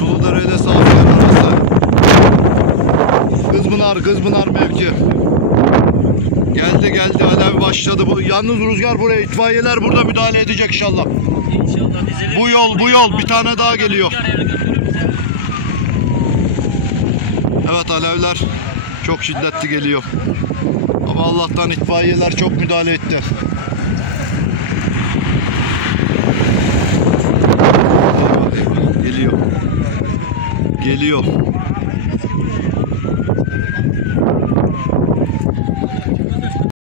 Suludere ile Safiye arası. Kızpınar mevki. Geldi alev başladı. Yalnız Rüzgar buraya, itfaiyeler burada müdahale edecek inşallah. Bu yol bir tane daha geliyor. Evet, alevler çok şiddetli geliyor. Ama Allah'tan itfaiyeler çok müdahale etti. Geliyor.